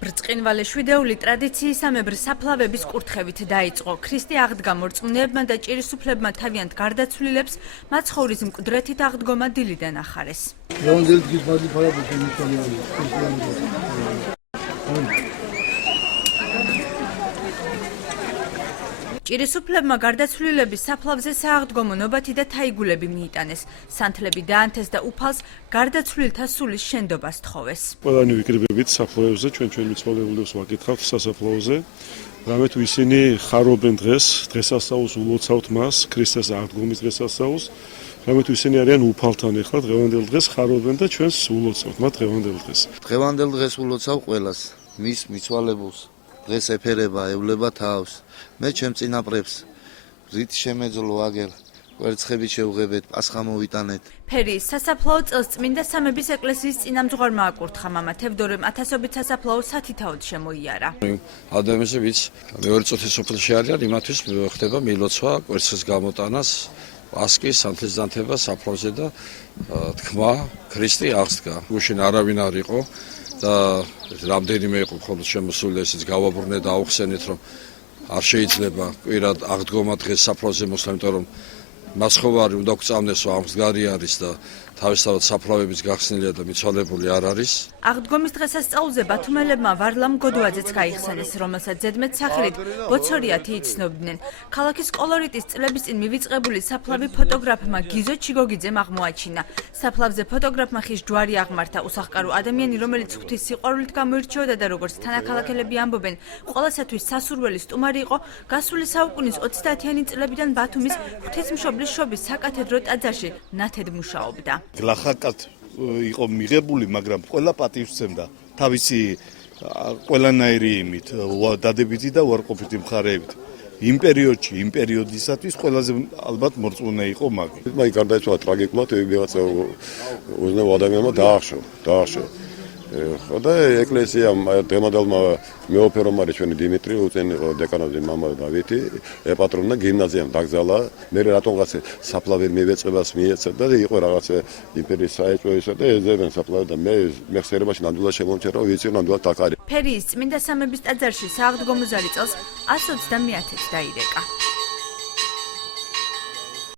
ბრწყინვალე შვიდეული ტრადიციისამებრ საფლავების კურთხევით დაიწყო. ქრისტე აღდგა მორწმუნეებმა და ჭირისუფლებმა თავიანთ გარდაცვლილებს მაცხოვრის მკვდრეთით აღდგომა დილიდან ახარეს. ჭირისუფლებმა გარდაცვლილების საფლავზე სააღდგომო ნობათი და თაიგულები მიიტანეს. სანთლები დაანთეს და უფალს გარდაცვლილთა სულის შენდობას თხოვეს. ყველანი ვიკრიბებით საფლავებზე, ჩვენ მიცვალებულებს ვაკითხავთ სასაფლაოზე. რამე თუ ისინი ხარობენ დღესასწაულს ულოცავთ მას, ქრისტეს აღდგომის დღესასწაულს. რამე თუ ისინი არიან უფალთან ეხლა დღევანდელ დღეს ხარობენ და ჩვენს ულოცავთ მათ დღევანდელ დღეს. დღევანდელ დღეს ულოცავ ყველას, მის მიცვალებულს. დღეს ეფერება, ევლება თავს. მე ჩემ წინაპრებს რით შემეძლო აგერ, კვერცხებით შევღებეთ, პასხა მოვიტანეთ. ფერის სასაფლაო წელს წმინდა სამების ეკლესიის წინამძღვარმა აკურთხა მამა თევდორემ ათასობით სასაფლაო სათითაოდ შემოიარა. ადამიანები ვიც მეორე წუთის სოფელში არიან, იმათვის ხდება მილოცვა, კვერცხის გამოტანას, პასკის, სანთლის დანთება საფლავზე და თქმა ქრისტე აღსდგა. გუშინ არავინ არ იყო და რამდენიმე იყო მხოლოდ შემოსული ესეც გავაბრუნე და აუხსენეთ რომ არ შეიძლება კვირად აღდგომა დღეს საფლავზე მოსვლა, იმიტომ რომ მასხოვარი უნდა გვწამნესო ამ მსგარი არის და თავისთავად საფლავების გახსნილია და მიცვალებული არ არის. აღდგომის დღესასწაულზე ბათუმელებმა ვარლამ გოდვაძეც გაიხსენეს, რომელსაც ზედმეტ სახელით ბოცორიათი იცნობდნენ. ქალაქის კოლორიტის წლების წინ მივიწყებული საფლავი ფოტოგრაფმა გიზო ჩიგოგიძემ აღმოაჩინა. საფლავზე ფოტოგრაფმა ხის ჯვარი აღმართა. უსახკარო ადამიანი, რომელიც ღვთის სიყვარულით გამოირჩეოდა და როგორც თანაქალაქელები ამბობენ, ყველასათვის სასურველი სტუმარი იყო, გასული საუკუნის 30-იანი წლებიდან ბათუმის ღვთისმშობლის შობის საკათედრო ტაძარში ნათედ მუშაობდა. გლახაკად იყო მიღებული, მაგრამ ყველა პატივს სცემდა თავისი ყველანაირი იმით, დადებითი და უარყოფითი მხარეებით. იმ პერიოდში, იმ პერიოდისათვის ყველაზე ალბათ მორწმუნე იყო მაგი. მაგი გარდაიცვალა ტრაგიკულად, ვიღაცა უზნეო ადამიანმა დაახშო. და ეკლესიამ დემადალმა მეოფერო მარი ჩვენი დიმიტრი უწენი იყო დეკანოზი მამა დავითი ეპატრონმა გიმნაზიამ დაგზალა. მე რატომღაც საფლავი მივეწყებას მიეცა და იყო რაღაც იმპერიის საეჭვოისა და ეძებენ საფლავი და მე მეხსიერებაში ნამდვილად შემომჩერა, ვიცი ნამდვილად აქ არის. ფერიის წმინდა სამების ტაძარში სააღდგომო ზარი წელს 130 დაირეკა.